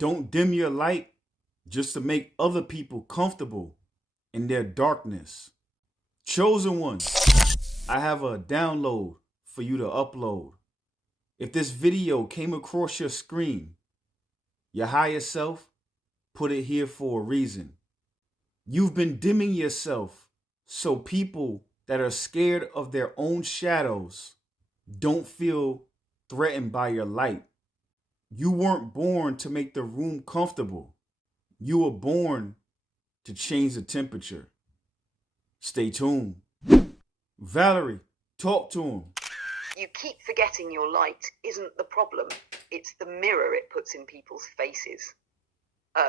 Don't dim your light just to make other people comfortable in their darkness. Chosen one, I have a download for you to upload. If this video came across your screen, your higher self put it here for a reason. You've been dimming yourself so people that are scared of their own shadows don't feel threatened by your light. You weren't born to make the room comfortable. You were born to change the temperature. Stay tuned. Valerie, talk to him. You keep forgetting your light isn't the problem. It's the mirror it puts in people's faces.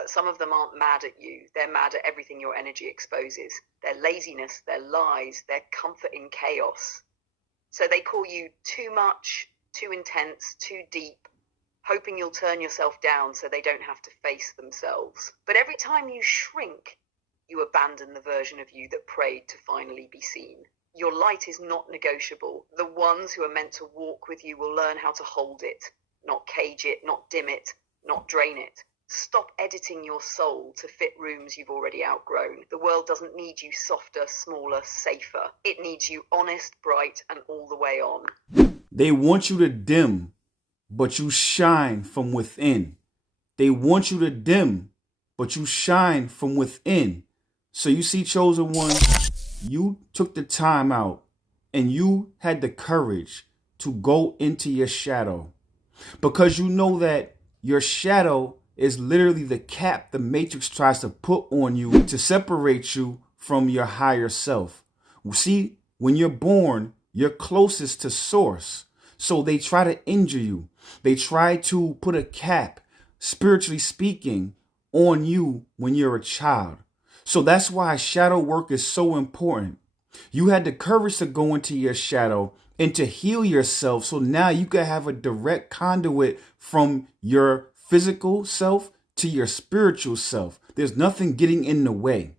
Some of them aren't mad at you. They're mad at everything your energy exposes. Their laziness, their lies, their comfort in chaos. So they call you too much, too intense, too deep, hoping you'll turn yourself down so they don't have to face themselves. But every time you shrink, you abandon the version of you that prayed to finally be seen. Your light is not negotiable. The ones who are meant to walk with you will learn how to hold it, not cage it, not dim it, not drain it. Stop editing your soul to fit rooms you've already outgrown. The world doesn't need you softer, smaller, safer. It needs you honest, bright, and all the way on. They want you to dim, but you shine from within. They want you to dim, but you shine from within. So you see, chosen one, you took the time out and you had the courage to go into your shadow because you know that your shadow is literally the cap the Matrix tries to put on you to separate you from your higher self. See, when you're born, you're closest to source. So they try to injure you. They try to put a cap, spiritually speaking, on you when you're a child. So that's why shadow work is so important. You had the courage to go into your shadow and to heal yourself. So now you can have a direct conduit from your physical self to your spiritual self. There's nothing getting in the way.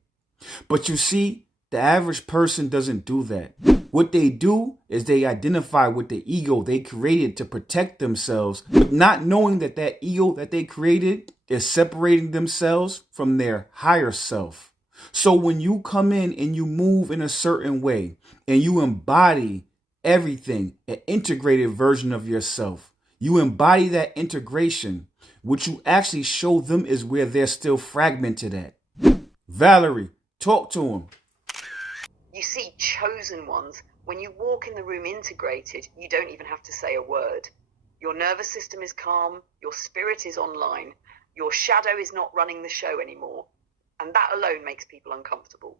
But you see, the average person doesn't do that. What they do is they identify with the ego they created to protect themselves, but not knowing that that ego that they created is separating themselves from their higher self. So when you come in and you move in a certain way and you embody everything, an integrated version of yourself, you embody that integration. What you actually show them is where they're still fragmented at. Valerie, talk to him. You see, chosen ones, when you walk in the room integrated, you don't even have to say a word. Your nervous system is calm, your spirit is online, your shadow is not running the show anymore. And that alone makes people uncomfortable.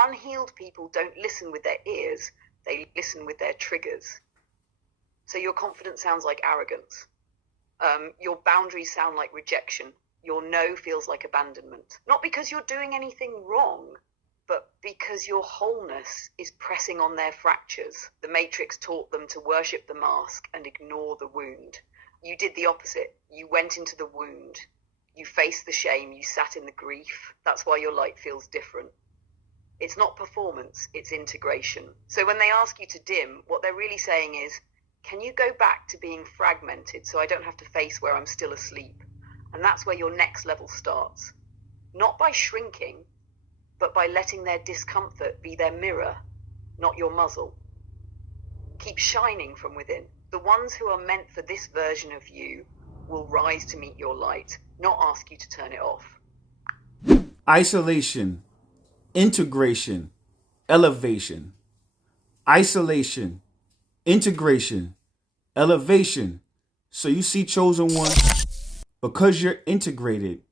Unhealed people don't listen with their ears, they listen with their triggers. So your confidence sounds like arrogance. Your boundaries sound like rejection. Your no feels like abandonment. Not because you're doing anything wrong, but because your wholeness is pressing on their fractures. The Matrix taught them to worship the mask and ignore the wound. You did the opposite. You went into the wound. You faced the shame. You sat in the grief. That's why your light feels different. It's not performance, it's integration. So when they ask you to dim, what they're really saying is, can you go back to being fragmented so I don't have to face where I'm still asleep? And that's where your next level starts. Not by shrinking, but by letting their discomfort be their mirror, not your muzzle. Keep shining from within. The ones who are meant for this version of you will rise to meet your light, not ask you to turn it off. Isolation, integration, elevation. Isolation, integration, elevation. So you see, chosen one, because you're integrated,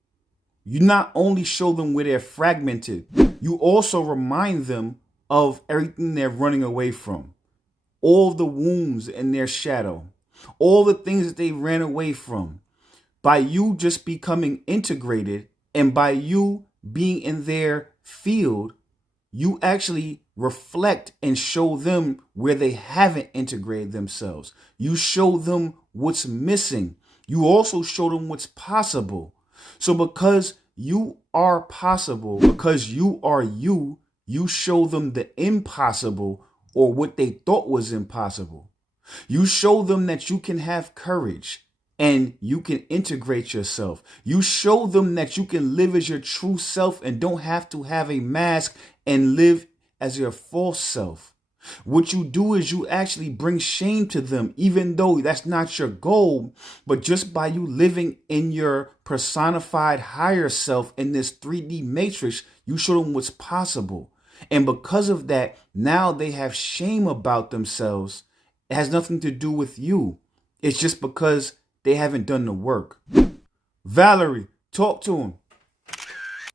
you not only show them where they're fragmented, you also remind them of everything they're running away from. All the wounds in their shadow, all the things that they ran away from. By you just becoming integrated and by you being in their field, you actually reflect and show them where they haven't integrated themselves. You show them what's missing. You also show them what's possible. So because you are possible, because you are you, you show them the impossible or what they thought was impossible. You show them that you can have courage and you can integrate yourself. You show them that you can live as your true self and don't have to have a mask and live as your false self. What you do is you actually bring shame to them, even though that's not your goal. But just by you living in your personified higher self in this 3D matrix, you show them what's possible. And because of that, now they have shame about themselves. It has nothing to do with you. It's just because they haven't done the work. Valerie, talk to him.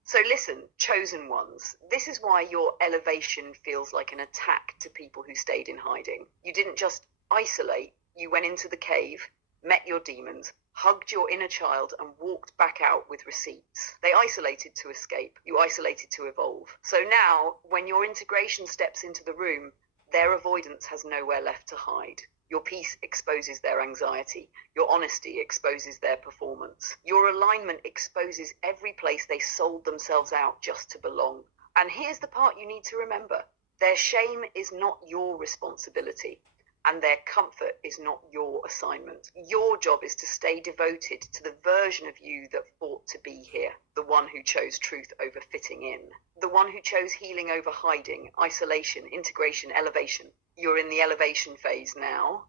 So listen, chosen ones, this is why your elevation feels like an attack to people who stayed in hiding. You didn't just isolate, you went into the cave, met your demons, hugged your inner child, and walked back out with receipts. They isolated to escape, you isolated to evolve. So now, when your integration steps into the room, their avoidance has nowhere left to hide. Your peace exposes their anxiety. Your honesty exposes their performance. Your alignment exposes every place they sold themselves out just to belong. And here's the part you need to remember. Their shame is not your responsibility, and their comfort is not your assignment. Your job is to stay devoted to the version of you that fought to be here, the one who chose truth over fitting in, the one who chose healing over hiding, isolation, integration, elevation. You're in the elevation phase now.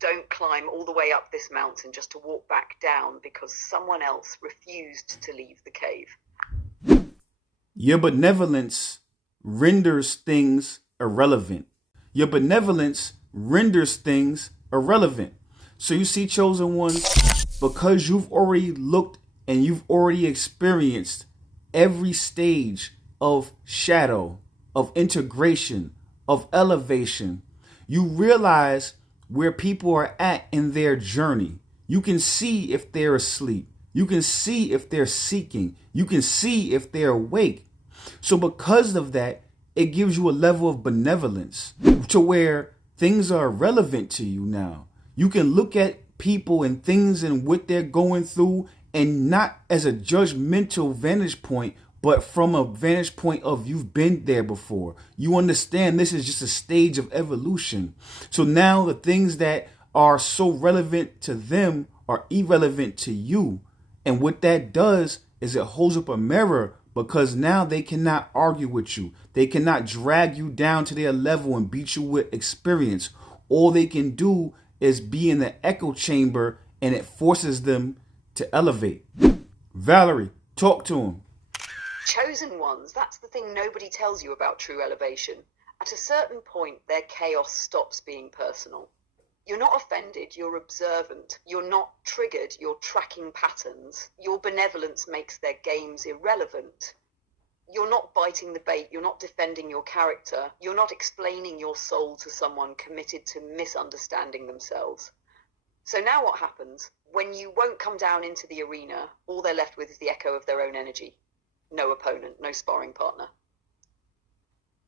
Don't climb all the way up this mountain just to walk back down because someone else refused to leave the cave. Your benevolence renders things irrelevant. Your benevolence renders things irrelevant. So you see, chosen ones, because you've already looked and you've already experienced every stage of shadow, of integration, of elevation, you realize where people are at in their journey. You can see if they're asleep. You can see if they're seeking. You can see if they're awake. So because of that, it gives you a level of benevolence to where things are relevant to you now. You can look at people and things and what they're going through, and not as a judgmental vantage point, but from a vantage point of you've been there before. You understand this is just a stage of evolution. So now the things that are so relevant to them are irrelevant to you. And what that does is it holds up a mirror, because now they cannot argue with you. They cannot drag you down to their level and beat you with experience. All they can do is be in the echo chamber, and it forces them to elevate. Valerie, talk to him. Chosen ones, that's the thing nobody tells you about true elevation. At a certain point, their chaos stops being personal. You're not offended, you're observant. You're not triggered, you're tracking patterns. Your benevolence makes their games irrelevant. You're not biting the bait, you're not defending your character. You're not explaining your soul to someone committed to misunderstanding themselves. So now what happens? When you won't come down into the arena, all they're left with is the echo of their own energy. No opponent, no sparring partner.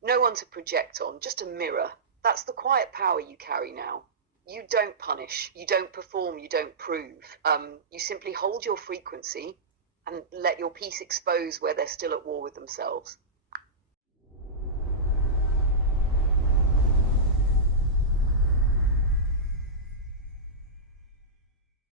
No one to project on, just a mirror. That's the quiet power you carry now. You don't punish, you don't perform, you don't prove. You simply hold your frequency and let your peace expose where they're still at war with themselves.